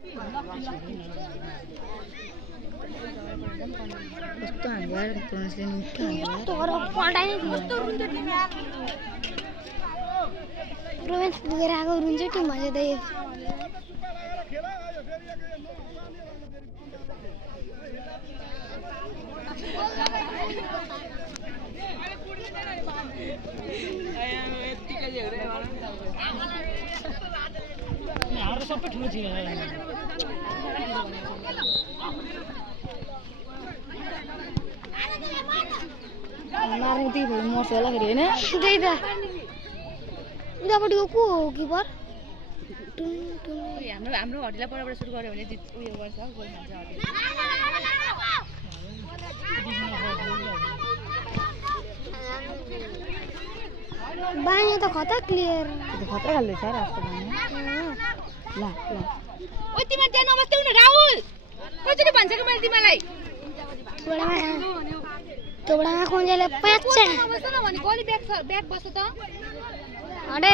कस्तो हाम्रो यार प्रोनाउन्सिएसन मिठो हाम्रो तोरो पढाइ कस्तो हुन्छ टिम यार प्रोभिन्स पुगेर आएको रुन्छ टिम भन्छ त यो हाम्रो सबै ठुलो थियो मार्ने त्यही भयो मर्छ होला फेरि होइन त्यही त उतापट्टिको को हो किपर हाम्रो हटिला परबाट सुरु गर्यो भने उयो गर्छ गोल खान्छ बानी त खतरा क्लियर खतरा खाल्दै छ रास्तो बानी ल ओइ तिमी त्यहाँ नबस्दै हुन राहुल कसरी भन्छ कि मैले तिमीलाई तोबडामा कोन्जेले प्याच्छ नबस्छ न भने गोली ब्याक बस्छ त अडे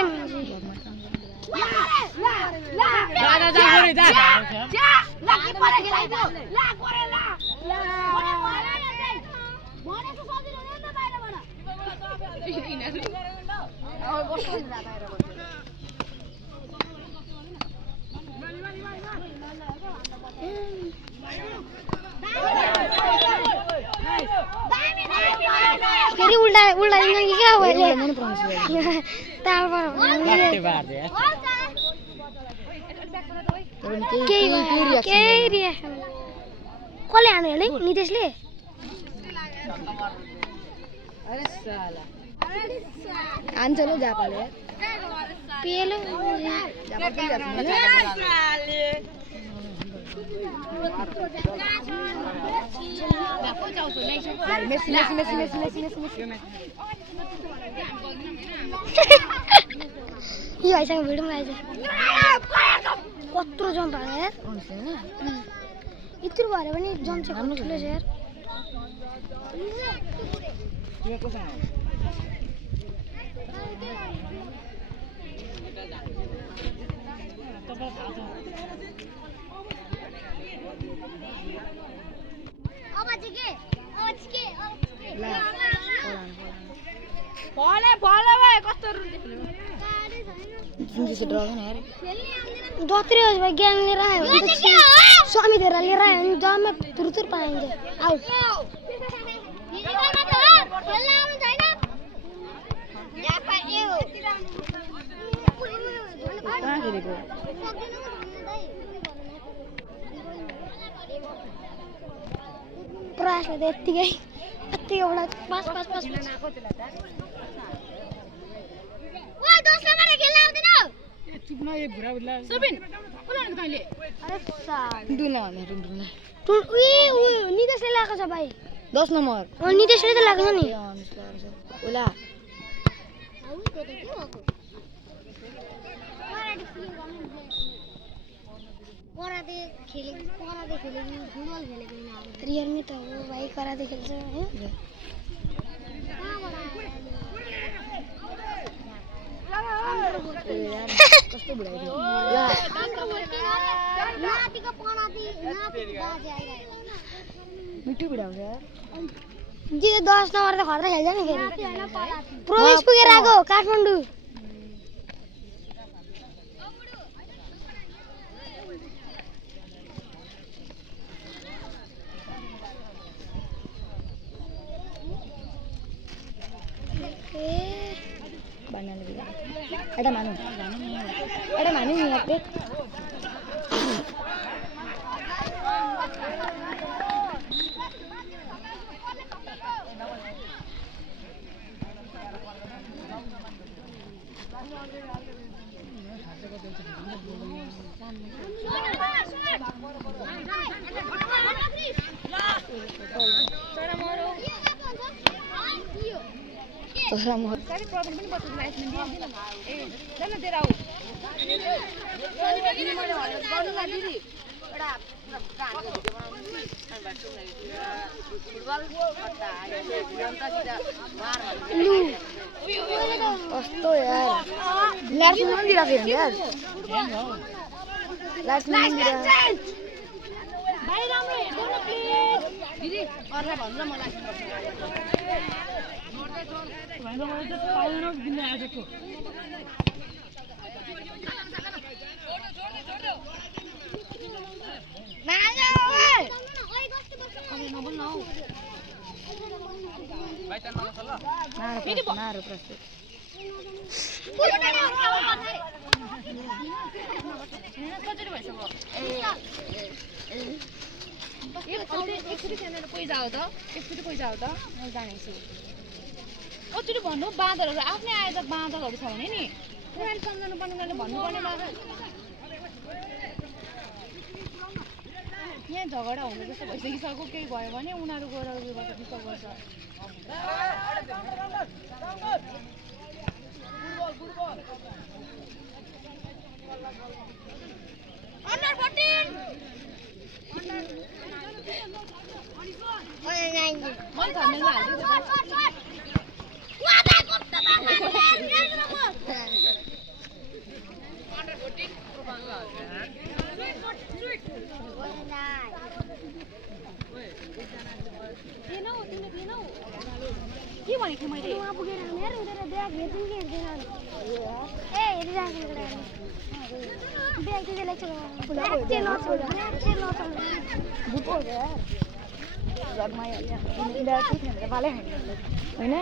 फेरि उल्टा उल्टा दिन कि क्या भयो ताल पर केही रिएक्सन कसले हान्यो अरे नितेशले आन्छ ल जापाले पेलो यो आइसँग भिडियो आइज कत्रो जम्प हाल्यो यार यत्रो भएर पनि जम्प चाहिँ ठुलो छ यार जत्रै होस् भाइ ग्याङ लिएर आयो समितेर लिएर आयो भने जम्मै तुरतुर पाइन्छ आउट प्रयासले त यत्तिकै यत्तिकैबाट पास पास पास चुपमा यो भुरा उला सुबिन बोलाउनु तैले अरे सा दुना भनेर दुना नितेशले लगाएको छ भाइ 10 नम्बर नितेशले त लगाएको छ नि ओला कराते खेलेको फुटबल खेलेको रियलमी त हो भाइ कराते खेल्छ है कस्तो बुढाइदियो मिठो बुढाउँछ यार जी 10 नम्बर त खर्च खेल्छ नि फेरि प्रोभिन्स पुगेर आएको काठमाडौँ एटा मानु नि यार तोरा मोर सारी प्रब्लम पनि बच्चा लाइसेन्स दिएन ए जान दिएर आऊ अनि पनि मैले गर्नु ला दिदी एउटा गाडी भिडियो बनाउनु फुटबल खट्टा आयो जनता कि बार कस्तो यार ल्यासन पनि दिइराख्यो यार लास्ट मिनिट भाइ राम्रो हेर्नु प्लिज दिदी अरूलाई भन्नु ल मलाई नारो प्रस्तुत एकचोटि त्यहाँनिर पैसा हो त एकचोटि पैसा हो त म जानेको छु कचोटि भन्नु बाँदरहरू आफ्नै आए त बाँदरहरू छ भने नि उनीहरूले सम्झाउनु पर्ने उनीहरूले भन्नुपर्ने यहाँ झगडा हुने जस्तो भइसकिसक्यो केही भयो भने उनीहरू गएर उयो गर्छ डिस्टर्ब गर्छ मैले थर्मेलमा के भनेको थिएँ मैले होइन